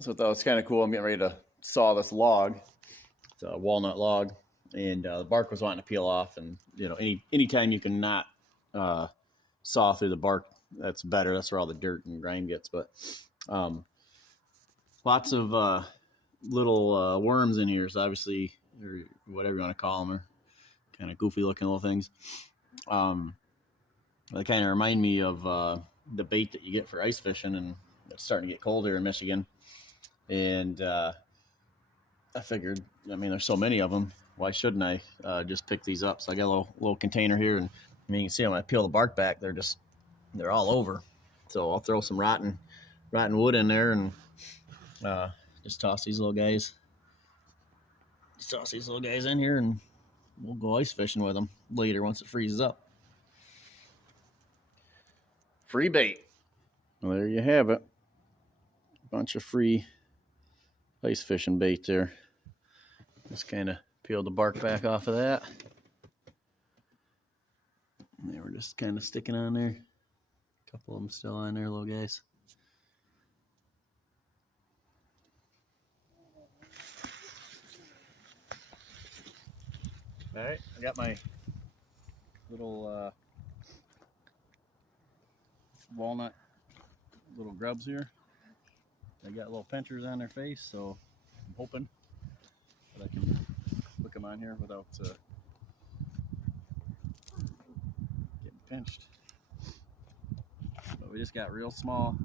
So I thought it was kind of cool. I'm getting ready to saw this log. It's a walnut log, and the bark was wanting to peel off. And you know, anytime you can not saw through the bark, that's better. That's where all the dirt and grime gets. But lots of little worms in here. So obviously, or whatever you want to call them, are kind of goofy looking little things. They kind of remind me of the bait that you get for ice fishing, and it's starting to get cold here in Michigan. And I figured, I mean, there's so many of them. Why shouldn't I just pick these up? So I got a little container here, and I mean, you can see when I peel the bark back, they're all over. So I'll throw some rotten wood in there, and just toss these little guys. Just toss these little guys in here, and we'll go ice fishing with them later once it freezes up. Free bait. Well, there you have it. A bunch of free ice fishing bait there. Just kind of peeled the bark back off of that. And they were just kind of sticking on there. A couple of them still on there, little guys. All right, I got my little walnut little grubs here. They got little pinchers on their face, so I'm hoping that I can hook them on here without getting pinched. But we just got real small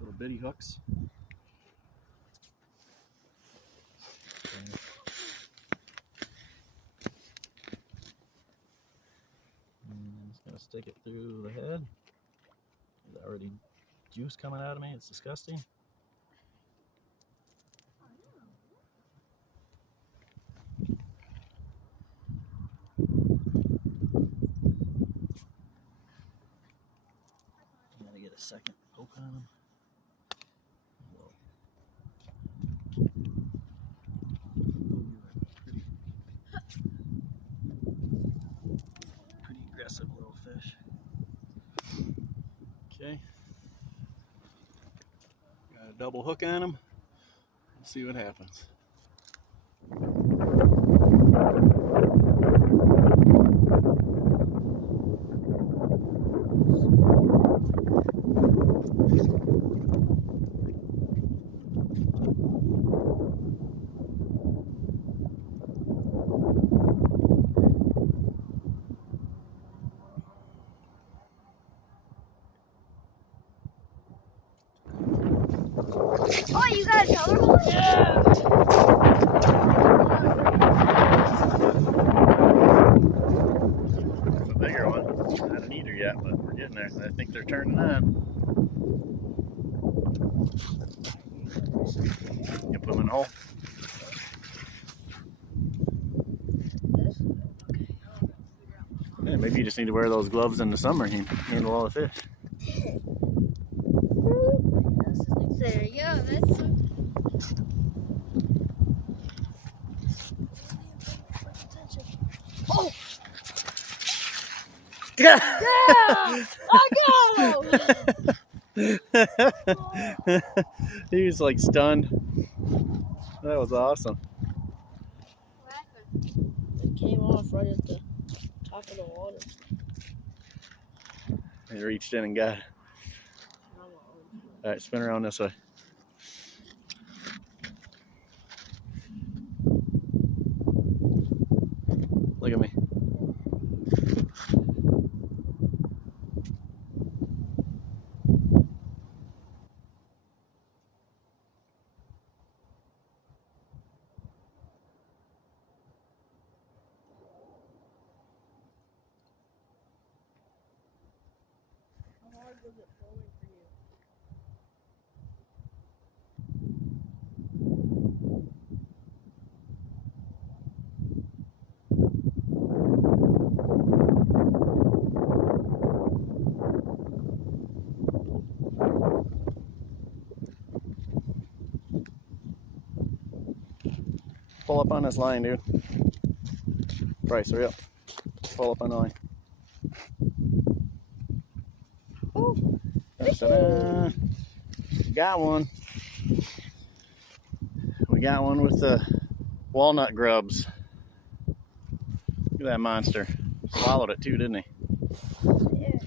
little bitty hooks. And just gonna stick it through the head. There's already juice coming out of me. It's disgusting. Gotta get a second poke on them. Pretty aggressive little fish. Okay. Got a double hook on them. Let's see what happens. Oh, you got another one? Yeah! It's a bigger one. Not an eater yet, but we're getting there. I think they're turning on. You put them in the hole. Yeah, maybe you just need to wear those gloves in the summer and handle all the fish. There you go. That's oh! Yeah! I go! He was like stunned. That was awesome. What happened? It came off right at the top of the water. He reached in and got it. All right, spin around this way. Look at me. How hard was it filming for you? Pull up on this line, dude. Bryce, hurry up. Pull up on the line. Oh, Ta-da. Got one. got one with the walnut grubs. Look at that monster. Swallowed it too, didn't he? Yeah.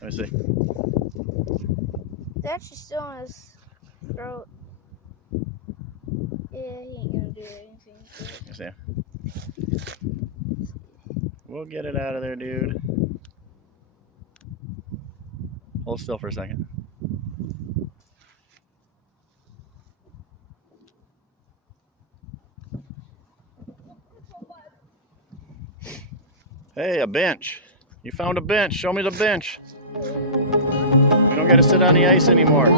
Let me see. It's actually still in his throat. Yeah, he ain't gonna do anything to it. Let me see. We'll get it out of there, dude. Hold still for a second. Hey, a bench. You found a bench. Show me the bench. We don't got to sit on the ice anymore.